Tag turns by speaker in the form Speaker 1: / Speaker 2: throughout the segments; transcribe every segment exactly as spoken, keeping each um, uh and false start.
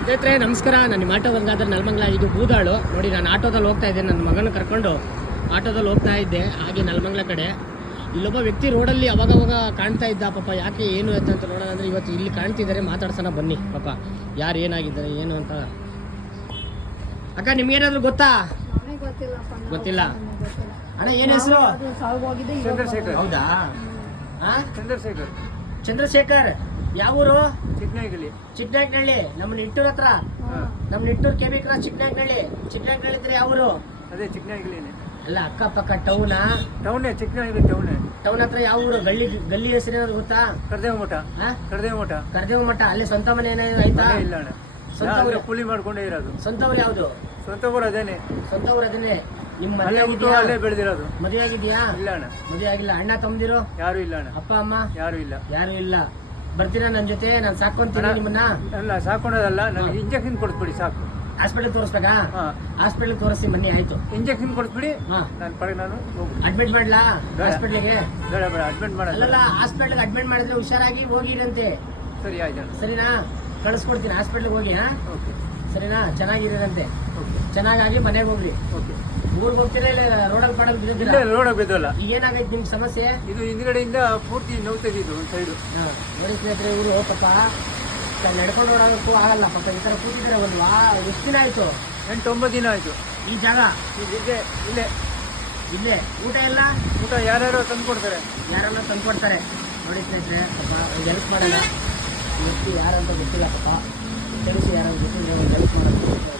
Speaker 1: ಸ್ನೇಹಿತರೆ ನಮಸ್ಕಾರ. ನಾನು ನಿಮ್ಮ ಆಟೋ ಗಂಗಾಧರ್ ನೆಲಮಂಗಲ. ಇದು ಬೂದಾಳು ನೋಡಿ. ನಾನು ಆಟೋದಲ್ಲಿ ಹೋಗ್ತಾ ಇದ್ದೆ, ನನ್ನ ಮಗನ ಕರ್ಕೊಂಡು ಆಟೋದಲ್ಲಿ ಹೋಗ್ತಾ ಇದ್ದೆ ಹಾಗೆ ನೆಲಮಂಗಲ ಕಡೆ. ಇಲ್ಲೊಬ್ಬ ವ್ಯಕ್ತಿ ರೋಡಲ್ಲಿ ಅವಾಗವಾಗ ಕಾಣ್ತಾ ಇದ್ದ. ಪಾಪ ಯಾಕೆ ಏನು ಅಂತ ನೋಡೋಣ ಅಂದರೆ ಇವತ್ತು ಇಲ್ಲಿ ಕಾಣ್ತಿದ್ದಾರೆ, ಮಾತಾಡ್ಸೋಣ ಬನ್ನಿ. ಪಾಪ ಯಾರು ಏನಾಗಿದ್ದಾರೆ ಏನು ಅಂತ. ಅಕ್ಕ ನಿಮ್ಗೇನಾದ್ರು ಗೊತ್ತಾ? ಗೊತ್ತಿಲ್ಲ ಅಣ್ಣ. ಏನು ಹೆಸರು?
Speaker 2: ಚಂದ್ರಶೇಖರ್.
Speaker 1: ಹೌದಾ?
Speaker 2: ಚಂದ್ರಶೇಖರ್.
Speaker 1: ಚಂದ್ರಶೇಖರ್ ಯಾವೂರು?
Speaker 2: ಚಿಕ್ಕನಾಯಕನಹಳ್ಳಿ.
Speaker 1: ಚಿಕ್ಕನಾಯಕನಹಳ್ಳಿ. ನಮ್ಮ ನಿಟ್ಟೂರ್ ಹತ್ರ. ನಮ್ಮ Nittur K B cross Chikkanayakanahalli. Chikkanayakanahalli ಇದ್ರೆ ಯಾವೂರು?
Speaker 2: ಅದೇ ಚಿಕ್ಕನಾಯಕನಹಳ್ಳಿನೇ.
Speaker 1: ಅಲ್ಲ ಅಕ್ಕಪಕ್ಕ ಟೌನಾ?
Speaker 2: ಟೌನೇ, ಚಿಕ್ಕನಾಯಕನಹಳ್ಳಿ ಟೌನೇ.
Speaker 1: ಟೌನ್ ಹತ್ರ ಯಾವ ಊರು? ಗಲ್ಲಿ ಗಲ್ಲಿ ಹೆಸರು ಏನಾದ್ರು ಗೊತ್ತಾ?
Speaker 2: ಕರ್ದೇವ ಮಠ. ಕರ್ದೇವ ಮಠ.
Speaker 1: ಕರ್ದೇವ ಮಠ. ಅಲ್ಲಿ ಸ್ವಂತ ಮನೆ ಏನಾದ್ರು ಆಯ್ತಾ?
Speaker 2: ಇಲ್ಲ ಅಣ್ಣ,
Speaker 1: ಸ್ವಂತ ಊರು
Speaker 2: ಕೂಲಿ ಮಾಡ್ಕೊಂಡೇ ಇರೋದು.
Speaker 1: ಸ್ವಂತ ಊರು ಯಾವ್ದು?
Speaker 2: ಸ್ವಂತ ಊರು ಅದೇನೆ.
Speaker 1: ಸ್ವಂತ ಊರು ಅದೇನೆ. ನಿಮ್ಮ
Speaker 2: ಅಲ್ಲೇ ಹುಟ್ಟು ಅಲ್ಲೇ ಬೆಳೆದಿರೋದು.
Speaker 1: ಮದುವೆ ಆಗಿದ್ಯಾ?
Speaker 2: ಇಲ್ಲ ಅಣ್ಣ,
Speaker 1: ಮದುವೆ ಆಗಿಲ್ಲ. ಅಣ್ಣ ತಮ್ಮದಿರು
Speaker 2: ಯಾರು ಇಲ್ಲ ಅಣ್ಣ.
Speaker 1: ಅಪ್ಪ ಅಮ್ಮ
Speaker 2: ಯಾರು ಇಲ್ಲ.
Speaker 1: ಯಾರು ಇಲ್ಲ. ಬರ್ತೀರಾ ನನ್ನ ಜೊತೆ? ನಾನು ಸಾಕೊಂತೀನಿ ನಿಮ್ಮನ್ನ.
Speaker 2: ಅಲ್ಲ ಸಾಕೊಂಡೋದಲ್ಲ, ನನಗೆ ಇಂಜೆಕ್ಷನ್ ಕೊಡ್ಸ್ಬಿಡಿ ಸಾಕು.
Speaker 1: ಹಾಸ್ಪಿಟಲ್ ತೋರಿಸ್ಬೇಕಾ? ಹಾಸ್ಪಿಟಲ್ ತೋರಿಸಿ ಬನ್ನಿ. ಆಯ್ತು,
Speaker 2: ಇಂಜೆಕ್ಷನ್ ಕೊಡ್ಸ್ಬಿಡಿ.
Speaker 1: ಹಾ,
Speaker 2: ನಾನು ಪಡೆ ನಾನು
Speaker 1: ಅಡ್ಮಿಟ್ ಮಾಡ್ಲಾ ಹಾಸ್ಪಿಟ್ಲಿಗೆ?
Speaker 2: ಬೇಡ ಬೇಡ, ಅಡ್ಮಿಟ್ ಮಾಡಲ್ಲ.
Speaker 1: ಅಲ್ಲ ಹಾಸ್ಪಿಟ್ಲಿಗೆ ಅಡ್ಮಿಟ್ ಮಾಡಿದ್ರೆ ಹುಷಾರಾಗಿ ಹೋಗಿರಂತೆ.
Speaker 2: ಸರಿ ಆಯ್ತು,
Speaker 1: ಸರಿನಾ? ಕಳಿಸ್ಕೊಡ್ತೀನಿ ಹಾಸ್ಪಿಟ್ಲಿಗೆ ಹೋಗಿ. ಹಾ
Speaker 2: ಓಕೆ,
Speaker 1: ಸರಿನಾ? ಚೆನ್ನಾಗಿರಂತೆ. ಚೆನ್ನಾಗಾಗಿ ಮನೆಗೆ ಹೋಗ್ಲಿ.
Speaker 2: ಓಕೆ.
Speaker 1: ಊರಿಗೆ ಹೋಗ್ತೀರಾ ಇಲ್ಲ ರೋಡಲ್ಲಿ ಪಾಡಲ್ಲಿ ಬಿದ್ದಿಲ್ಲ?
Speaker 2: ಇಲ್ಲ, ರೋಡ್ ಬಿದ್ದಲ್ಲ.
Speaker 1: ಈಗ ಏನಾಗೈತೆ ನಿಮ್ಗೆ ಸಮಸ್ಯೆ?
Speaker 2: ಇದು ಹಿಂದ್ಗಡೆಯಿಂದ ಪೂರ್ತಿ ನೋವ್ತಿದ್ದು ಒಂದು ಸೈಡು.
Speaker 1: ನೋಡಿ ಸ್ನೇಹಿತರೆ, ಇವರು ಪಾಪ ನಡ್ಕೊಂಡು ಓಡಾಡೋಕ್ಕೂ ಆಗಲ್ಲ. ಪಾಪ ಈ ಥರ ಕೂತಿದ್ದಾರೆ. ಒಂದು ವಾ ಎಷ್ಟು ದಿನ ಆಯಿತು?
Speaker 2: ಎಂಟು ಒಂಬತ್ತು ದಿನ ಆಯಿತು.
Speaker 1: ಈ ಜಾಗ
Speaker 2: ಇಲ್ಲೇ ಇಲ್ಲೇ
Speaker 1: ಇಲ್ಲೇ. ಊಟ ಎಲ್ಲ
Speaker 2: ಊಟ ಯಾರ್ಯಾರು ತಂದು ಕೊಡ್ತಾರೆ,
Speaker 1: ಯಾರೆಲ್ಲ ತಂದು ಕೊಡ್ತಾರೆ. ನೋಡಿ ಸ್ನೇಹಿತರೆ, ಪಾಪ ಹೆಲ್ಪ್ ಮಾಡೋಣ. ಈ ವ್ಯಕ್ತಿ ಯಾರಂತ ಗೊತ್ತಿಲ್ಲ. ಪಾಪ ತಿಳಿಸಿ ಯಾರು ಗೊತ್ತಿಲ್ಲ, ಹೆಲ್ಪ್ ಮಾಡೋಣ.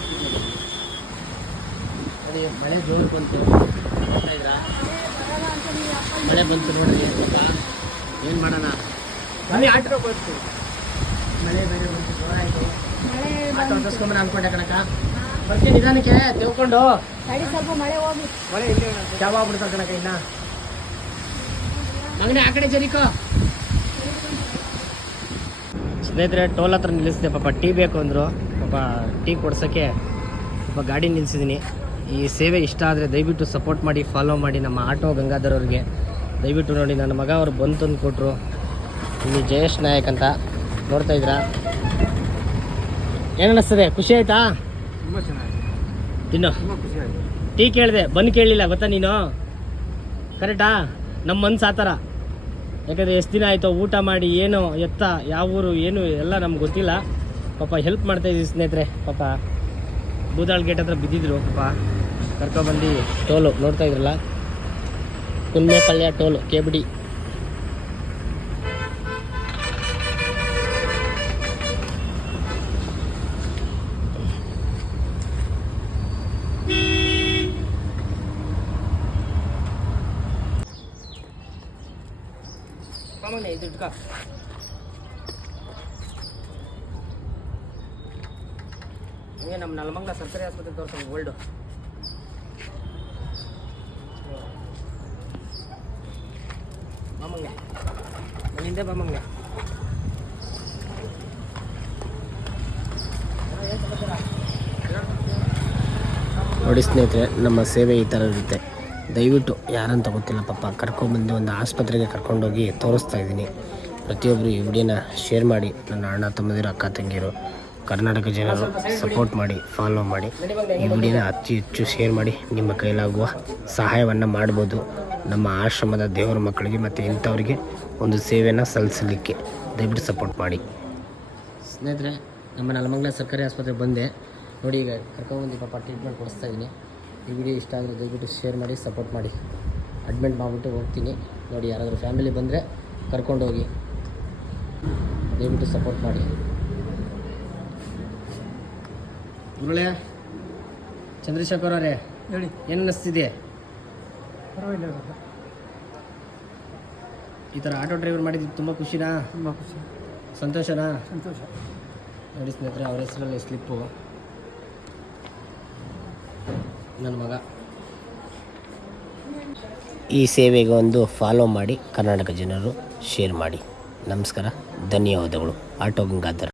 Speaker 1: ನೋಡಿ ಮಳೆ ಜೋರು ಬಂತು, ನೋಡ್ತಾ ಇದ್ರಾ? ಮಳೆ ಬಂತು ನೋಡ್ರಿ. ಪಾಪ ಏನು ಮಾಡೋಣ? ಬನ್ನಿ ಆಟೋ ಬಂತು. ಮಳೆ ಬೇರೆ ಬಂತು, ಜೋರಾಯಿತು. ಆಟೋ ತರ್ಸ್ಕೊಂಬನ ಅನ್ಕೊಂಡೆ ಕಣಕ. ಬರ್ತೀನಿ ನಿಧಾನಕ್ಕೆ ತಿಳ್ಕೊಂಡು.
Speaker 3: ಸ್ವಲ್ಪ ಮಳೆ ಹೋಗಿ
Speaker 2: ಮಳೆ ಇಲ್ಲೇ
Speaker 1: ಯಾವ ಆಗ್ಬಿಡ್ತಾರೆ ಕಣಕ. ಇನ್ನ ಮಗನೇ ಆ ಕಡೆ ಜರಿಕೋ. ಸ್ನೇಹಿತರೆ, ಟೋಲ್ ಹತ್ರ ನಿಲ್ಲಿಸಿದೆ. ಪಾಪ ಟೀ ಬೇಕು ಅಂದರು. ಪಾಪ ಟೀ ಕೊಡ್ಸೋಕ್ಕೆ ಪಾಪ ಗಾಡಿ ನಿಲ್ಲಿಸಿದ್ದೀನಿ. ಈ ಸೇವೆ ಇಷ್ಟ ಆದರೆ ದಯವಿಟ್ಟು ಸಪೋರ್ಟ್ ಮಾಡಿ, ಫಾಲೋ ಮಾಡಿ ನಮ್ಮ ಆಟೋ ಗಂಗಾಧರ್ ಅವ್ರಿಗೆ. ದಯವಿಟ್ಟು ನೋಡಿ, ನನ್ನ ಮಗ ಅವ್ರು ಬಂದು ತಂದು ಕೊಟ್ಟರು. ಇಲ್ಲಿ ಜಯೇಶ್ ನಾಯಕ್ ಅಂತ ನೋಡ್ತಾ ಇದ್ರಾ? ಏನು ಅನ್ನಿಸ್ತದೆ? ಖುಷಿ ಆಯ್ತಾ?
Speaker 2: ತುಂಬ ಚೆನ್ನಾಗಿ,
Speaker 1: ಇನ್ನು
Speaker 2: ತುಂಬ ಖುಷಿ ಆಯಿತು.
Speaker 1: ಟೀ ಕೇಳಿದೆ, ಬಂದು ಕೇಳಲಿಲ್ಲ ಗೊತ್ತಾ ನೀನು? ಕರೆಕ್ಟಾ? ನಮ್ಮ ಮನ್ಸು ಆ ಥರ. ಯಾಕಂದರೆ ಎಷ್ಟು ದಿನ ಆಯಿತು ಊಟ ಮಾಡಿ, ಏನು ಎತ್ತ ಯಾವ ಊರು ಏನು ಎಲ್ಲ ನಮ್ಗೆ ಗೊತ್ತಿಲ್ಲ. ಪಾಪ ಹೆಲ್ಪ್ ಮಾಡ್ತಾಯಿದ್ದೀವಿ ಸ್ನೇಹಿತರೆ. ಪಾಪ ಬೂದಾಳ್ ಗೇಟ್ ಹತ್ರ ಬಿದ್ದಿದ್ರು. ಪಾಪ ಕರ್ಕೊಬಂದು ಟೋಲು ನೋಡ್ತಾ ಇದ್ರಲ್ಲ, Kunmepalya toll K B D. ಇದು ಇಟ್ಕ. ಹಂಗೆ ನಮ್ಮ ನೆಲಮಂಗಲ ಸರ್ಕಾರಿ ಆಸ್ಪತ್ರೆ ತೋರಿಸ್ತೀನಿ ಗೋಲ್ಡು. ಬಾಮಂಗ ಹಿಂದೆ ಬಾಮಂಗ. ನೋಡಿ ಸ್ನೇಹಿತರೆ, ನಮ್ಮ ಸೇವೆ ಈ ಥರ ಇರುತ್ತೆ. ದಯವಿಟ್ಟು ಯಾರಂತ ಗೊತ್ತಿಲ್ಲ ಪಾಪ ಕರ್ಕೊಂಡ್ಬಂದು ಒಂದು ಆಸ್ಪತ್ರೆಗೆ ಕರ್ಕೊಂಡೋಗಿ ತೋರಿಸ್ತಾ ಇದ್ದೀನಿ. ಪ್ರತಿಯೊಬ್ಬರು ಈ ವಿಡಿಯೋನ ಶೇರ್ ಮಾಡಿ. ನನ್ನ ಅಣ್ಣ ತಮ್ಮದಿರು, ಅಕ್ಕ ತಂಗಿಯರು, ಕರ್ನಾಟಕ ಜನರು ಸಪೋರ್ಟ್ ಮಾಡಿ, ಫಾಲೋ ಮಾಡಿ. ಈ ವಿಡಿಯೋನ ಅತಿ ಹೆಚ್ಚು ಶೇರ್ ಮಾಡಿ. ನಿಮ್ಮ ಕೈಲಾಗುವ ಸಹಾಯವನ್ನು ಮಾಡ್ಬೋದು ನಮ್ಮ ಆಶ್ರಮದ ದೇವರ ಮಕ್ಕಳಿಗೆ ಮತ್ತು ಇಂಥವರಿಗೆ ಒಂದು ಸೇವೆಯನ್ನು ಸಲ್ಲಿಸಲಿಕ್ಕೆ. ದಯವಿಟ್ಟು ಸಪೋರ್ಟ್ ಮಾಡಿ ಸ್ನೇಹಿತರೆ. ನಮ್ಮ ನೆಲಮಂಗಲ ಸರ್ಕಾರಿ ಆಸ್ಪತ್ರೆಗೆ ಬಂದೆ ನೋಡಿ. ಈಗ ಕರ್ಕೊಂಡ್ಬಂದು ಪಾಪ ಟ್ರೀಟ್ಮೆಂಟ್ ಕೊಡಿಸ್ತಾ ಇದ್ದೀನಿ. ಈ ವಿಡಿಯೋ ಇಷ್ಟ ಆದರೆ ದಯವಿಟ್ಟು ಶೇರ್ ಮಾಡಿ, ಸಪೋರ್ಟ್ ಮಾಡಿ. ಅಡ್ಮಿಟ್ ಮಾಡಿಬಿಟ್ಟು ಹೋಗ್ತೀನಿ ನೋಡಿ. ಯಾರಾದರೂ ಫ್ಯಾಮಿಲಿ ಬಂದರೆ ಕರ್ಕೊಂಡೋಗಿ, ದಯವಿಟ್ಟು ಸಪೋರ್ಟ್ ಮಾಡಿ. ಗುರುಳೆ ಚಂದ್ರಶೇಖರ್ ಅವರೇ
Speaker 2: ಹೇಳಿ,
Speaker 1: ಏನು ಅನ್ನಿಸ್ತಿದೆ?
Speaker 2: ಪರವಾಗಿಲ್ಲ,
Speaker 1: ಈ ಥರ ಆಟೋ ಡ್ರೈವರ್ ಮಾಡಿದ್ದು ತುಂಬ ಖುಷಿನಾ?
Speaker 2: ತುಂಬ ಖುಷಿ,
Speaker 1: ಸಂತೋಷನಾ?
Speaker 2: ಸಂತೋಷ.
Speaker 1: ನೋಡಿ ಸ್ನೇಹಿತರೆ, ಅವ್ರ ಹೆಸರಲ್ಲಿ ಸ್ಲಿಪ್ಪು. ನನ್ನ ಮಗ. ಈ ಸೇವೆಗೆ ಒಂದು ಫಾಲೋ ಮಾಡಿ, ಕರ್ನಾಟಕ ಜನರು ಶೇರ್ ಮಾಡಿ. ನಮಸ್ಕಾರ, ಧನ್ಯವಾದಗಳು. ಆಟೋ ಗಂಗಾಧರ್.